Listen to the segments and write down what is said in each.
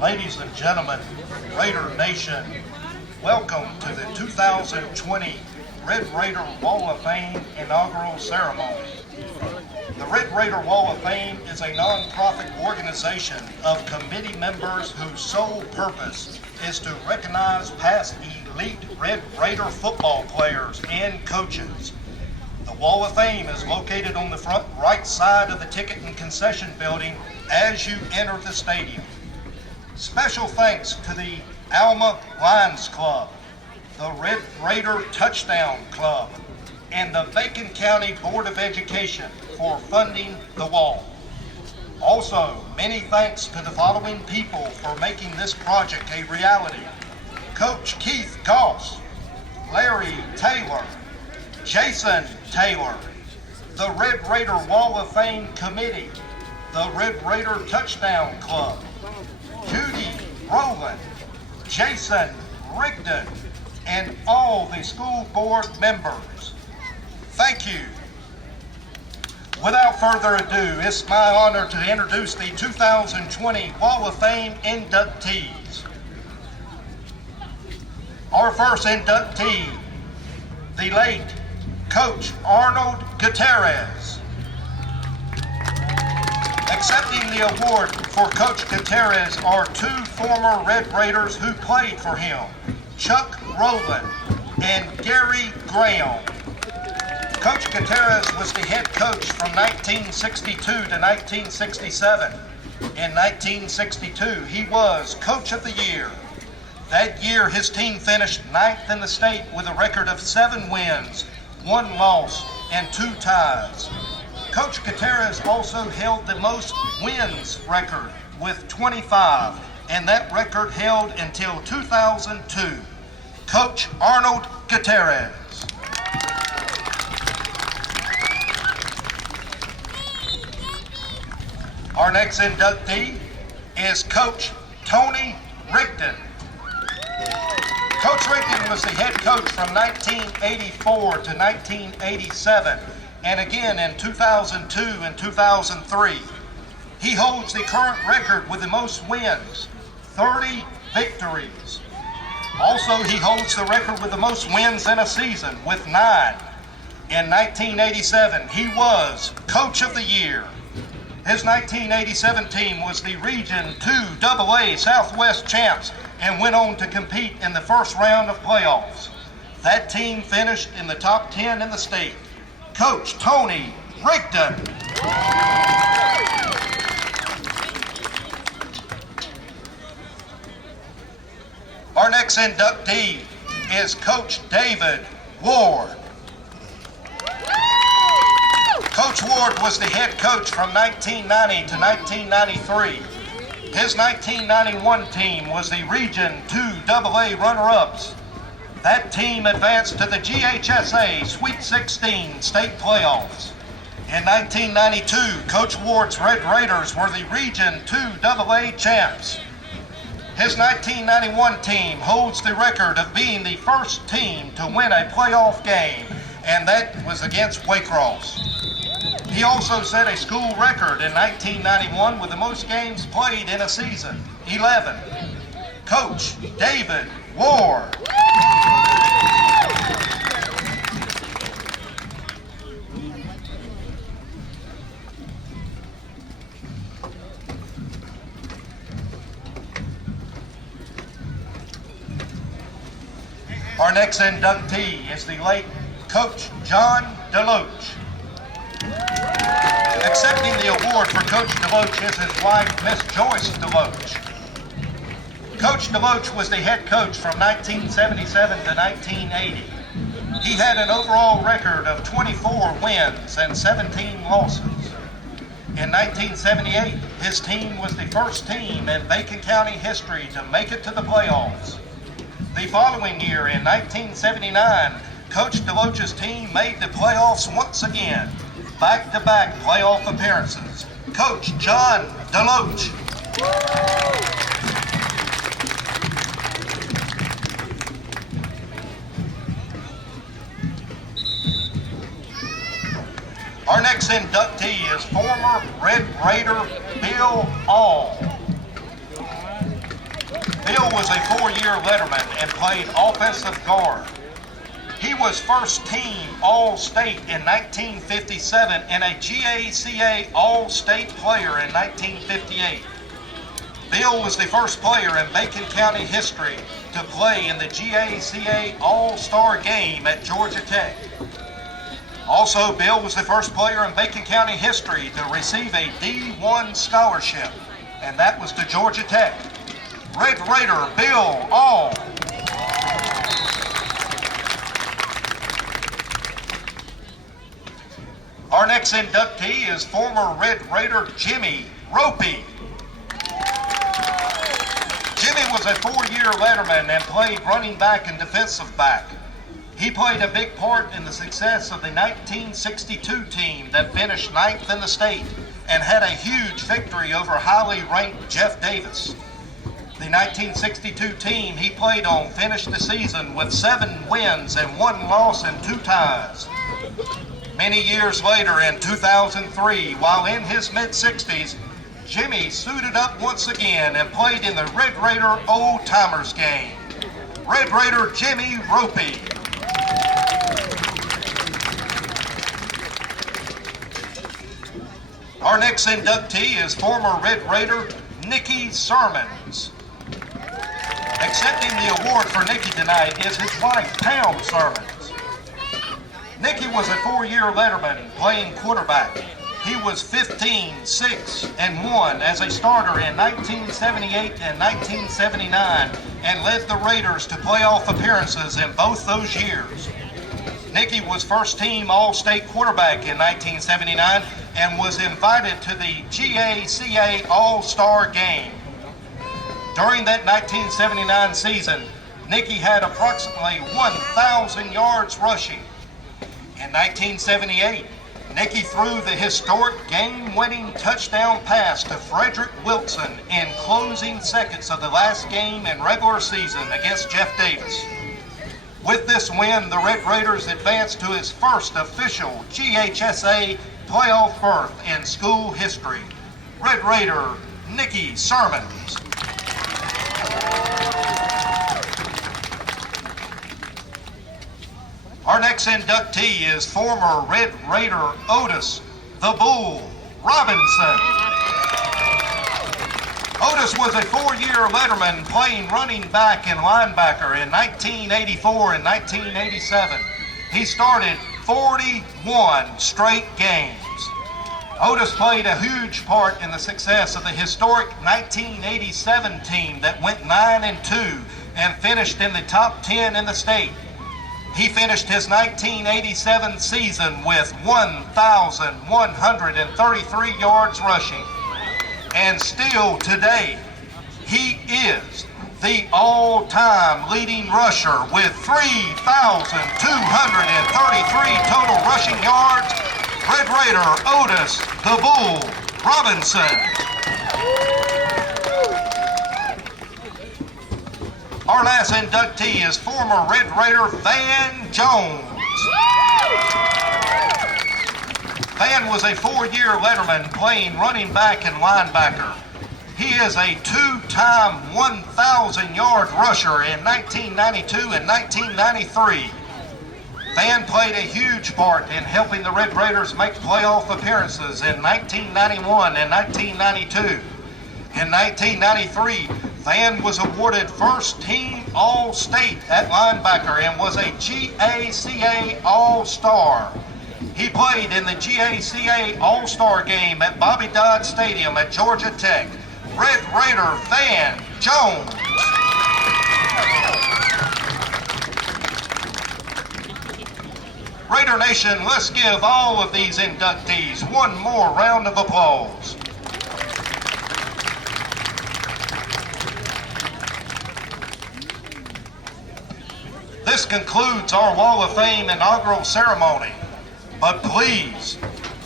Ladies and gentlemen, Raider Nation, welcome to the 2020 Red Raider Wall of Fame inaugural ceremony. The Red Raider Wall of Fame is a non-profit organization of committee members whose sole purpose is to recognize past elite Red Raider football players and coaches. The Wall of Fame is located on the front right side of the ticket and concession building as you enter the stadium. Special thanks to the Alma Lyons Club, the Red Raider Touchdown Club, and the Bacon County Board of Education for funding the wall. Also, many thanks to the following people for making this project a reality: Coach Keith Goss, Larry Taylor, Jason Taylor, the Red Raider Wall of Fame Committee, the Red Raider Touchdown Club, Judy Rowland, Jason Richton, and all the school board members. Thank you. Without further ado, it's my honor to introduce the 2020 Wall of Fame inductees. Our first inductee, the late Coach Arnold Gutierrez. Accepting the award for Coach Gutierrez are two former Red Raiders who played for him, Chuck Rowland and Gary Graham. Coach Gutierrez was the head coach from 1962 to 1967. In 1962, he was Coach of the Year. That year, his team finished 9th in the state with a record of 7 wins, 1 loss, and 2 ties. Coach Gutierrez also held the most wins record with 25, and that record held until 2002. Coach Arnold Gutierrez. Our next inductee is Coach Tony Richton. Coach Richton was the head coach from 1984 to 1987, and again in 2002 and 2003. He holds the current record with the most wins, 30 victories. Also, he holds the record with the most wins in a season with 9. In 1987, he was Coach of the Year. His 1987 team was the Region 2 AA Southwest champs and went on to compete in the first round of playoffs. That team finished in the top 10 in the state. Coach Tony Richton. Our next inductee is Coach David Ward. Coach Ward was the head coach from 1990 to 1993. His 1991 team was the Region 2 AA runner-ups. That team advanced to the GHSA Sweet 16 state playoffs. In 1992, Coach Ward's Red Raiders were the Region 2 AA champs. His 1991 team holds the record of being the first team to win a playoff game, and that was against Waycross. He also set a school record in 1991 with the most games played in a season, 11. Coach David Ward. Our next inductee is the late Coach John Deloach. Accepting the award for Coach Deloach is his wife, Miss Joyce Deloach. Coach Deloach was the head coach from 1977 to 1980. He had an overall record of 24 wins and 17 losses. In 1978, his team was the first team in Bacon County history to make it to the playoffs. The following year, in 1979, Coach Deloach's team made the playoffs once again. Back-to-back playoff appearances. Coach John Deloach. Our next inductee is former Red Raider Bill All. Bill was a four-year letterman and played offensive guard. He was first team All-State in 1957 and a GACA All-State player in 1958. Bill was the first player in Bacon County history to play in the GACA All-Star game at Georgia Tech. Also, Bill was the first player in Bacon County history to receive a D1 scholarship, and that was to Georgia Tech. Red Raider Bill All. Our next inductee is former Red Raider Jimmy Ropey. Jimmy was a four-year letterman and played running back and defensive back. He played a big part in the success of the 1962 team that finished ninth in the state and had a huge victory over highly ranked Jeff Davis. The 1962 team he played on finished the season with 7 wins and 1 loss and 2 ties. Many years later, in 2003, while in his mid-60s, Jimmy suited up once again and played in the Red Raider Old Timers game. Red Raider Jimmy Ropey. Our next inductee is former Red Raider Nikki Sermons. Accepting the award for Nikki tonight is his wife, Pam Sermons. Nikki was a four-year letterman playing quarterback. He was 15, 6, and 1 as a starter in 1978 and 1979 and led the Raiders to playoff appearances in both those years. Nikki was first-team All-State quarterback in 1979 and was invited to the GACA All-Star game. During that 1979 season, Nikki had approximately 1,000 yards rushing. In 1978, Nikki threw the historic game-winning touchdown pass to Frederick Wilson in closing seconds of the last game in regular season against Jeff Davis. With this win, the Red Raiders advanced to its first official GHSA playoff berth in school history. Red Raider Nikki Sermons. Our next inductee is former Red Raider Otis, the Bull, Robinson. Otis was a four-year letterman playing running back and linebacker in 1984 and 1987. He started 41 straight games. Otis played a huge part in the success of the historic 1987 team that went 9-2 and finished in the top 10 in the state. He finished his 1987 season with 1,133 yards rushing. And still today, he is the all-time leading rusher with 3,233 total rushing yards. Red Raider Otis, the Bull, Robinson. Our last inductee is former Red Raider Van Jones. Van was a four-year letterman playing running back and linebacker. He is a two-time 1,000-yard rusher in 1992 and 1993. Van played a huge part in helping the Red Raiders make playoff appearances in 1991 and 1992. In 1993, Van was awarded first team All-State at linebacker and was a GACA All-Star. He played in the GACA All-Star game at Bobby Dodd Stadium at Georgia Tech. Red Raider Van Jones. Raider Nation, let's give all of these inductees one more round of applause. This concludes our Wall of Fame inaugural ceremony. But please,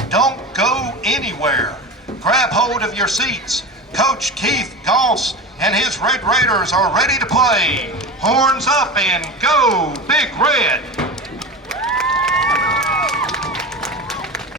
don't go anywhere. Grab hold of your seats. Coach Keith Goss and his Red Raiders are ready to play. Horns up and go, Big Red!